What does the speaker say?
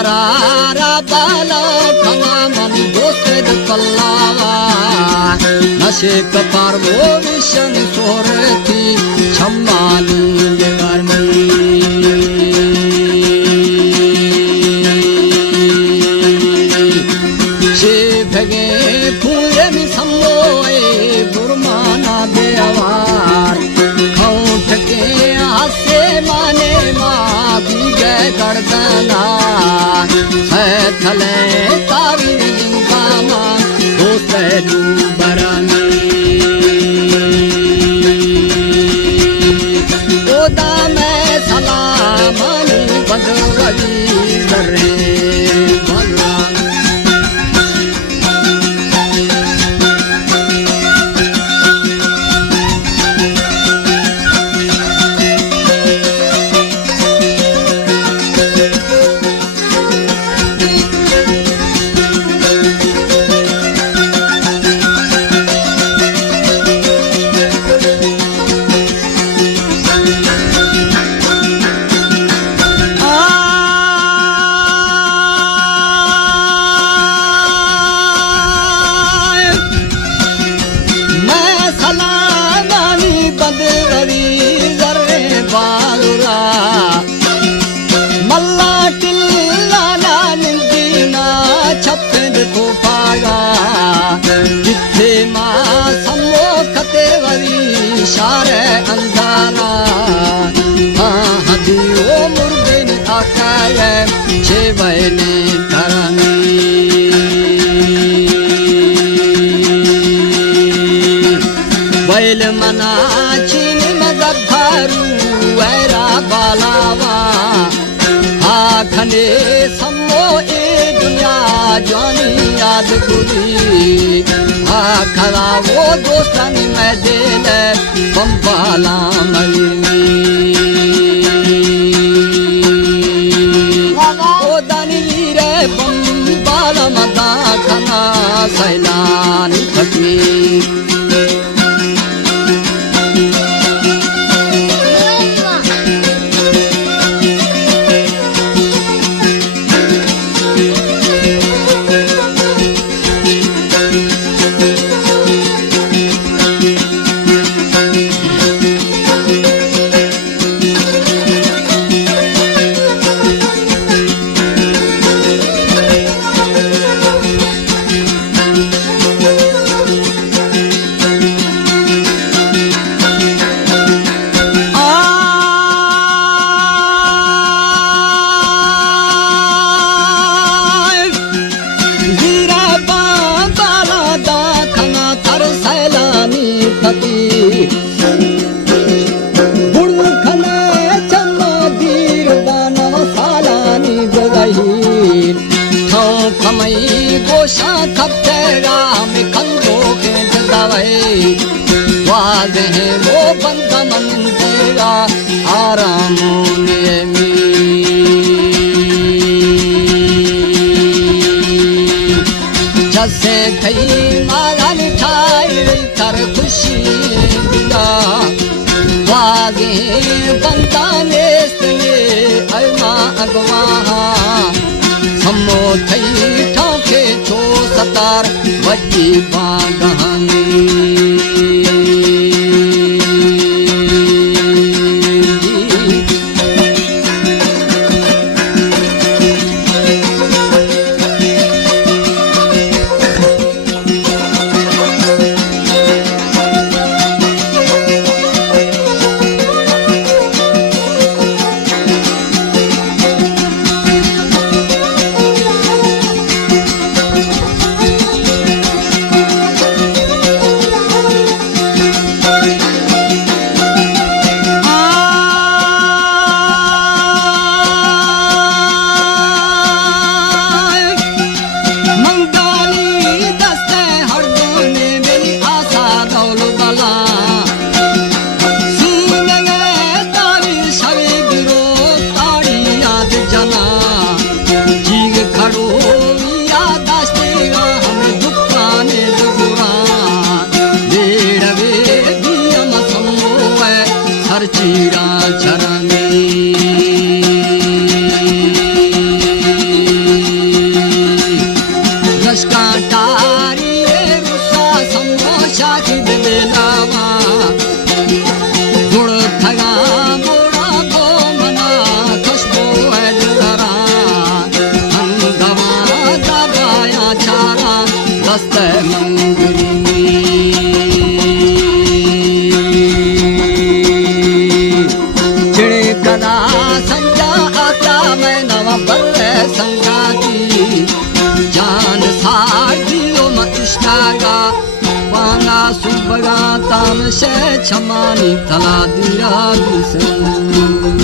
करारा बाला खना मन दोस्ते पल्लावा नशे कपार वो विशन सोरती छम्मानी लेवरनी शे भगे फूले में सम्मोए बुरमाना बेवार खौठ के हासे माने माँ बीजे गर्दना थले तावी जिंगा माँ दोस्ते डूबरानी ओदा में सलामनी बदवली करे शारे अंधाना हदियो मुर्गिन आकाए छे बहने धरनी बैल मना चीन मगधारू वैरा बालावा आखने सम्मो ए दुनिया जानी याद गुरी खड़ा वो दोस्तानी मैं दिल बम्बाला मलमी ओ दानी रे बम्बाला मदा खना सैलानी फटी गोशा खपतेगा में खंडो के जदावे वादे हैं वो बंदा मंदेगा आराम में जैसे थई माला मिठाई कर खुशी दिला वादे बंदा नेस्त में अरमा अगवा सम्मो थई ठाके छो सतार वड्डी बागहानी मंगरी चिड़े कदा संजा आता मैं नवा बल संगाती जान साड़ियो मष्टागा वांगा सुबगा ताम शे छमानी तला दिया